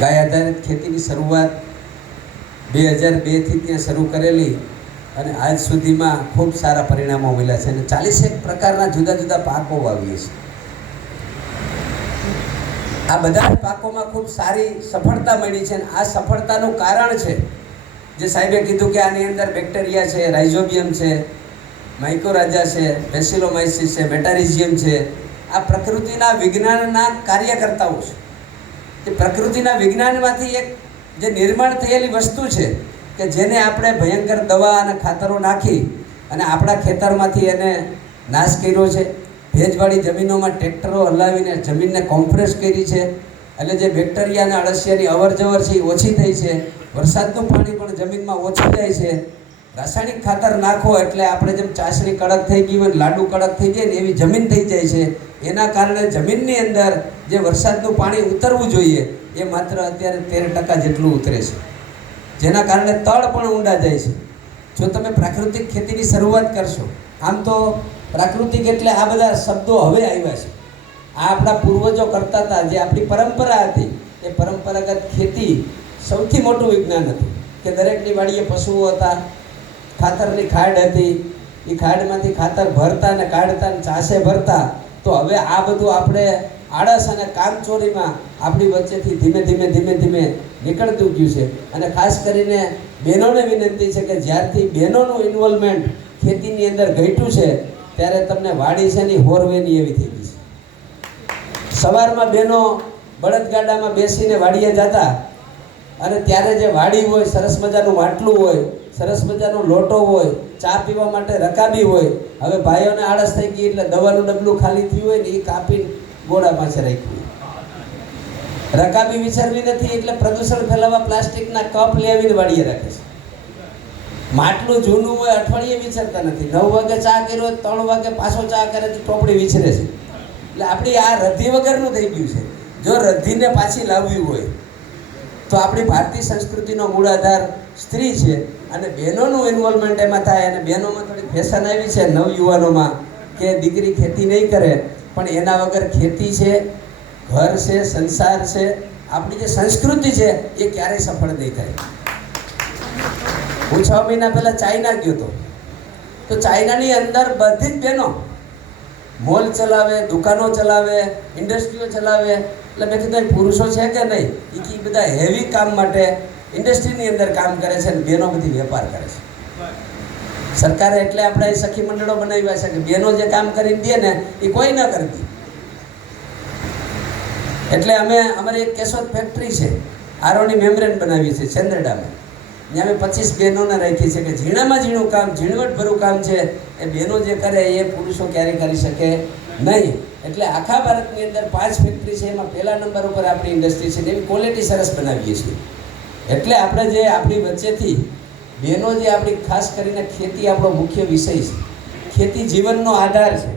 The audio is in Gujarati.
ગાય આધારિત ખેતીની શરૂઆત 2002થી ત્યાં શરૂ કરેલી અને આજ સુધીમાં ખૂબ સારા પરિણામો મળ્યા છે અને 41 પ્રકારના જુદા જુદા પાકો વાવીએ છીએ. આ બધા જ પાકોમાં ખૂબ સારી સફળતા મળી છે અને આ સફળતાનું કારણ છે જે સાહેબે કીધું કે આની અંદર બેક્ટેરિયા છે, રાઇઝોબિયમ છે, માઇકોરાજા છે, બેસિલોમાઇસિસ છે, મેટારિઝિયમ છે. આ પ્રકૃતિના વિજ્ઞાનના કાર્યકર્તાઓ છે. તે પ્રકૃતિના વિજ્ઞાનમાંથી એક જે નિર્માણ થયેલી વસ્તુ છે કે જેને આપણે ભયંકર દવા અને ખાતરો નાખી અને આપણા ખેતરમાંથી એને નાશ કર્યો છે. ભેજવાળી જમીનોમાં ટ્રેક્ટરો હલાવીને જમીનને કોમ્પ્રેસ કરી છે. એટલે જે બેક્ટેરિયા અને અળસિયાની અવરજવર છે એ ઓછી થઈ છે. વરસાદનું પાણી પણ જમીનમાં ઓછું જાય છે. રાસાયણિક ખાતર નાખો એટલે આપણે જેમ ચાસણી કડક થઈ ગઈ હોય, લાડુ કડક થઈ જાય ને એવી જમીન થઈ જાય છે. એના કારણે જમીનની અંદર જે વરસાદનું પાણી ઉતરવું જોઈએ એ માત્ર અત્યારે 13% જેટલું ઉતરે છે, જેના કારણે તળ પણ ઊંડા જાય છે. જો તમે પ્રાકૃતિક ખેતીની શરૂઆત કરશો, આમ તો પ્રાકૃતિક એટલે આ બધા શબ્દો હવે આવ્યા છે. આ આપણા પૂર્વજો કરતા હતા, જે આપણી પરંપરા હતી. એ પરંપરાગત ખેતી સૌથી મોટું વિજ્ઞાન હતું કે દરેકની વાડીએ પશુઓ હતા, ખાતરની ખાડ હતી, એ ખાડમાંથી ખાતર ભરતા અને કાઢતા અને ચાસે ભરતા. તો હવે આ બધું આપણે આળસ અને કામચોરીમાં આપણી વચ્ચેથી ધીમે ધીમે નીકળતું ગયું છે. અને ખાસ કરીને બહેનોને વિનંતી છે કે જ્યારથી બહેનોનું ઇન્વોલ્વમેન્ટ ખેતીની અંદર ઘટ્યું છે ત્યારે તમને વાડી છે ને હોરવેની એવી થઈ ગઈ છે. સવારમાં બહેનો બળદગાડામાં બેસીને વાડીએ જતા અને ત્યારે જે વાડી હોય, સરસ મજાનું માટલું હોય, સરસ મજાનો લોટો હોય, ચા પીવા માટે રકાબી હોય. હવે ભાઈઓને આળસ થઈ ગઈ એટલે દવાનું ડબલું ખાલી થયું હોય ને એ કાપીને ગોળા પાસે રાખ્યું. રકાબી વિચારવી નથી એટલે પ્રદૂષણ ફેલાવવા પ્લાસ્ટિકના કપ લેવીને વાડીએ રાખે છે. માટલું જૂનું હોય, અઠવાડિયે વિચારતા નથી. 9 વાગે ચા કર્યો, 3 વાગે પાછો ચા કરે તો ટોપડી વિચરે છે. એટલે આપણી આ રદ્દી વગરનું થઈ ગયું છે. જો રદ્દીને પાછી લાવવી હોય તો આપણી ભારતીય સંસ્કૃતિનો મૂળ આધાર સ્ત્રી છે અને બહેનોનું ઇન્વોલ્વમેન્ટ એમાં થાય. અને બહેનોમાં થોડી ફેશન આવી છે નવયુવાનોમાં કે દીકરી ખેતી નહીં કરે, પણ એના વગર ખેતી છે, ઘર છે, સંસાર છે, આપણી જે સંસ્કૃતિ છે એ ક્યારેય સફળ નહીં થાય. હું 6 મહિના પહેલાં ચાઇના ગયો હતો. તો ચાઇનાની અંદર બધી જ બહેનો મોલ ચલાવે, દુકાનો ચલાવે, ઇન્ડસ્ટ્રીઓ ચલાવે. એટલે મેં કીધું પુરુષો છે કે નહીં? એ બધા હેવી કામ માટે ઇન્ડસ્ટ્રીની અંદર કામ કરે છે અને બહેનો બધી વેપાર કરે છે. સરકારે એટલે આપણે સખી મંડળો બનાવ્યા છે કે બહેનો જે કામ કરીને દે ને એ કોઈ ન કરતી. એટલે અમે અમારી એક કેશોદ ફેક્ટરી છે, આરોની મેમ્બ્રેન બનાવી છે ચંદ્રડામાં. ત્યાં અમે 25 બહેનોને રાખી છે કે ઝીણામાં ઝીણું કામ, ઝીણવટભરું કામ છે એ બહેનો જે કરે એ પુરુષો ક્યારેય કરી શકે નહીં. એટલે આખા ભારતની અંદર 5 ફેક્ટરી છે, એમાં પહેલા નંબર ઉપર આપણી ઇન્ડસ્ટ્રી છે. એવી ક્વોલિટી સરસ બનાવીએ છીએ. એટલે આપણે જે આપણી વચ્ચેથી બહેનો જે આપણી ખાસ કરીને ખેતી આપણો મુખ્ય વિષય છે. ખેતી જીવનનો આધાર છે.